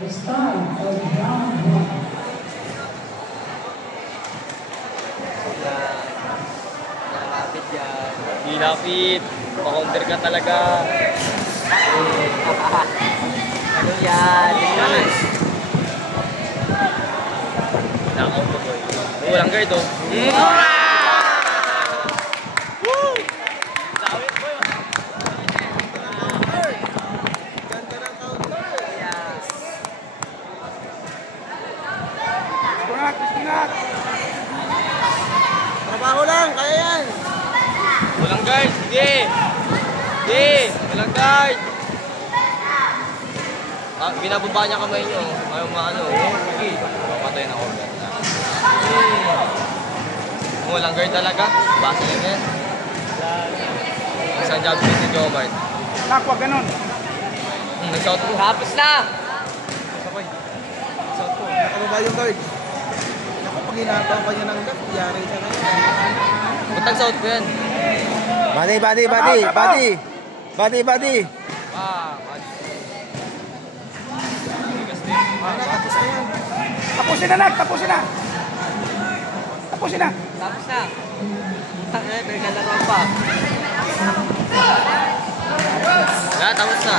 The start of round one. Lapit yan. Di lapit. Pa-counter ka talaga. Ano yan? Nakaw ko boy. Walang guard oh. Ingat! Trabaho lang, kaya yan! Walang guard. Sige. Sige. Walang guard. Ah, binababa niya kamay niyo. Ayaw maano. Sige. Papatay na order. Walang guard talaga. Basta lang yan. Isang job ni Jobart. Nak, wag ganun! Nag-shout po. Tapos na! Sabay. Shout po. Nakababa yung guard. Ako, pag hinataw ka niya ng guard, yari siya ngayon. Ba't nag-shout po yan? Body. Ah, Tapos na yan. Tapusin na, Nak! Tapusin na! Tapos na! May nalaro pa. tapos na.